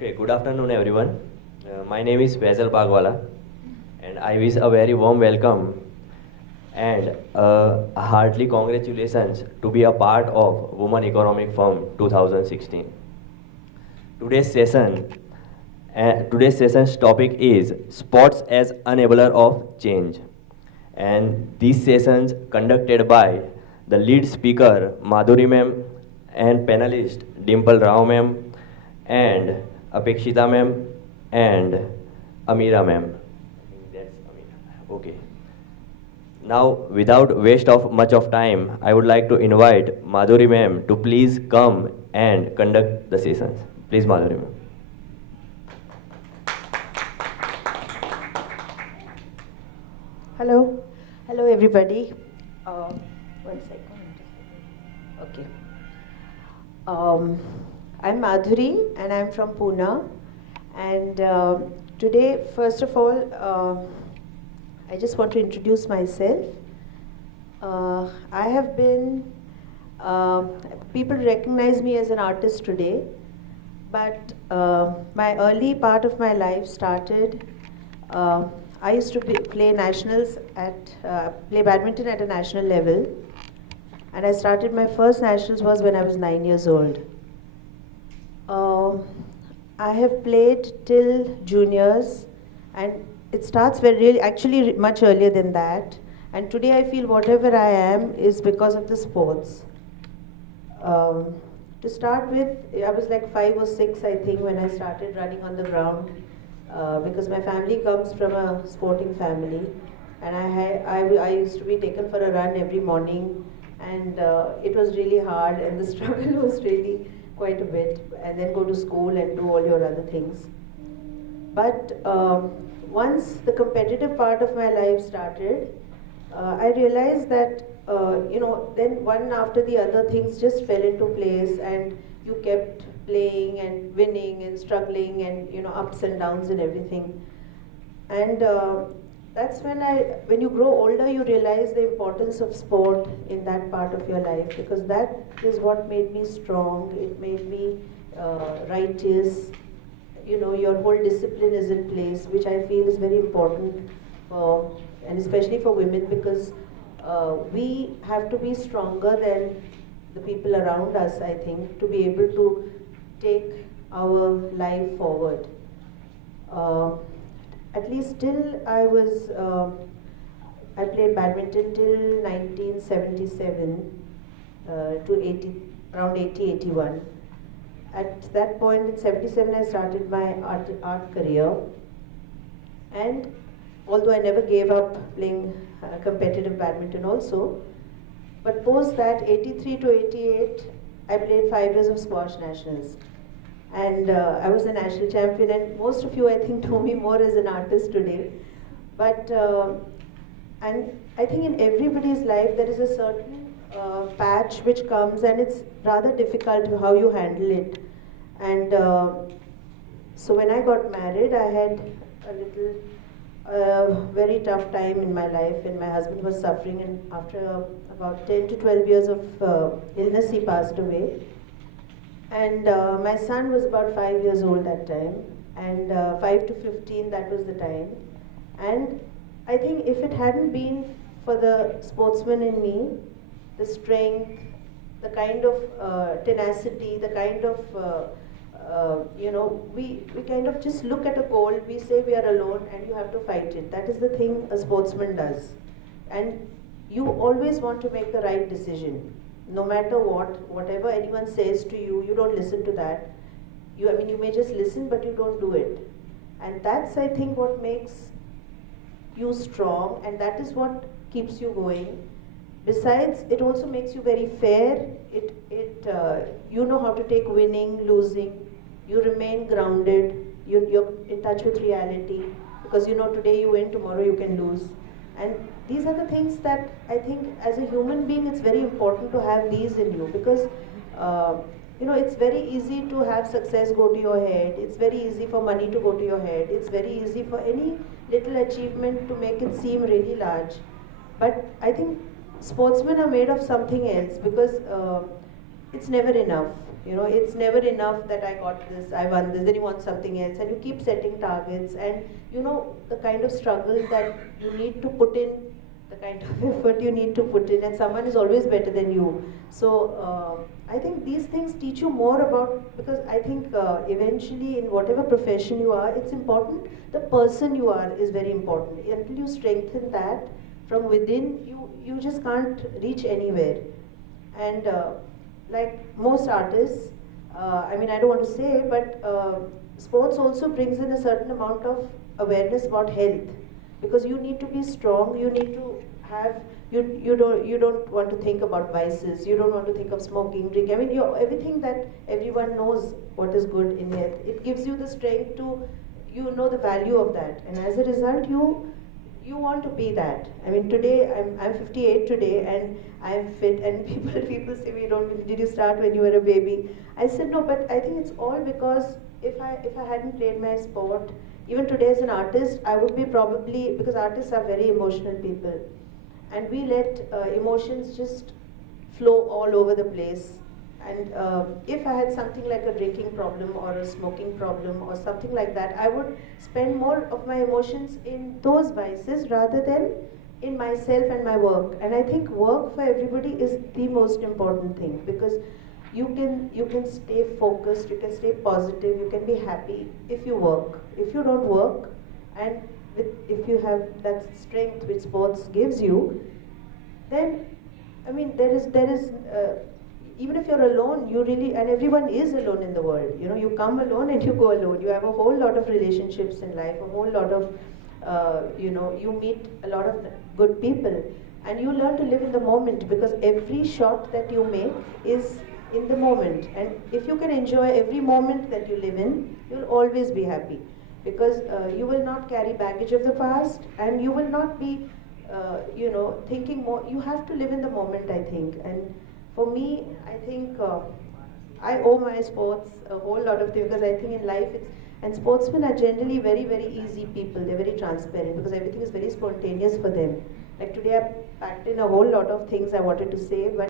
Okay, good afternoon everyone. My name is Faisal Bagwala and I wish a very warm welcome and heartily congratulations to be a part of Women Economic Forum 2016. Today's session, today's session's topic is sports as enabler of change. And these sessions conducted by the lead speaker Madhuri ma'am and panelist Dimple Rao ma'am and Apekshita ma'am and Amira ma'am. That's Amira. Okay. Now, without waste of much of time, I would like to invite Madhuri ma'am to please come and conduct the sessions. Please, Madhuri ma'am. Hello, hello everybody. One second. Okay. I'm Madhuri and I'm from Pune. And today, first of all, I just want to introduce myself. I have been, people recognize me as an artist today, but my early part of my life started. I used to play nationals play badminton at a national level, and I started my first nationals was when I was 9 years old. I have played till juniors, and it starts actually much earlier than that. And today I feel whatever I am is because of the sports. To start with, I was like 5 or 6, I think, when I started running on the ground. Because my family comes from a sporting family, and I used to be taken for a run every morning, and it was really hard, and the struggle was really quite a bit, and then go to school and do all your other things. But once the competitive part of my life started, I realized that then one after the other things just fell into place, and you kept playing and winning and struggling and ups and downs and everything. And that's when you grow older, you realize the importance of sport in that part of your life, because that is what made me strong. It made me righteous. Your whole discipline is in place, which I feel is very important and especially for women, because we have to be stronger than the people around us, I think, to be able to take our life forward. At least till I played badminton till 1977 to around 80, 81. At that point in 77, I started my art career. And although I never gave up playing competitive badminton also, but post that, 83 to 88, I played 5 years of squash nationals. And I was a national champion, and most of you, I think, know me more as an artist today. But, and I think in everybody's life, there is a certain patch which comes, and it's rather difficult how you handle it. And so when I got married, I had a little very tough time in my life, and my husband was suffering, and after about 10 to 12 years of illness, he passed away. And my son was about 5 years old that time, and 5 to 15, that was the time. And I think if it hadn't been for the sportsman in me, the strength, the kind of tenacity, the kind of, we kind of just look at a goal, we say we are alone, and you have to fight it. That is the thing a sportsman does. And you always want to make the right decision. No matter whatever anyone says to you, you don't listen to that. You may just listen, but you don't do it. And that's, I think, what makes you strong, and that is what keeps you going. Besides, it also makes you very fair. You know how to take winning, losing. You remain grounded. You're in touch with reality, because today you win, tomorrow you can lose. And these are the things that I think as a human being, it's very important to have these in you, because it's very easy to have success go to your head. It's very easy for money to go to your head. It's very easy for any little achievement to make it seem really large. But I think sportsmen are made of something else, because it's never enough. You know, it's never enough that I got this, I won this, then you want something else, and you keep setting targets, and you know the kind of struggle that you need to put in, the kind of effort you need to put in, and someone is always better than you. So I think these things teach you more about, because I think eventually in whatever profession you are, it's important, the person you are is very important. Until you strengthen that from within, you just can't reach anywhere. And like most artists, I mean, I don't want to say, but sports also brings in a certain amount of awareness about health, because you need to be strong. You need to have, you don't want to think about vices. You don't want to think of smoking, drink. I mean, everything that everyone knows what is good in health. It gives you the strength to, you know, the value of that, and as a result, you want to be that. I mean, today I'm 58 today, and I'm fit. And people say, "We don't. Did you start when you were a baby?" I said no, but I think it's all because if I hadn't played my sport, even today as an artist, I would be probably, because artists are very emotional people, and we let emotions just flow all over the place. And if I had something like a drinking problem or a smoking problem or something like that, I would spend more of my emotions in those vices rather than in myself and my work. And I think work for everybody is the most important thing, because you can stay focused, you can stay positive, you can be happy if you work. If you don't work, and if you have that strength which sports gives you, then I mean there is even if you're alone, you really, and everyone is alone in the world. You know, you come alone and you go alone. You have a whole lot of relationships in life, a whole lot of, you know, you meet a lot of good people, and you learn to live in the moment, because every shot that you make is in the moment. And if you can enjoy every moment that you live in, you'll always be happy, because you will not carry baggage of the past, and you will not be, you know, thinking more. You have to live in the moment, I think. And for me, I think I owe my sports a whole lot of things, because I think in life and sportsmen are generally very, very easy people. They're very transparent, because everything is very spontaneous for them. Like today I packed in a whole lot of things I wanted to say, but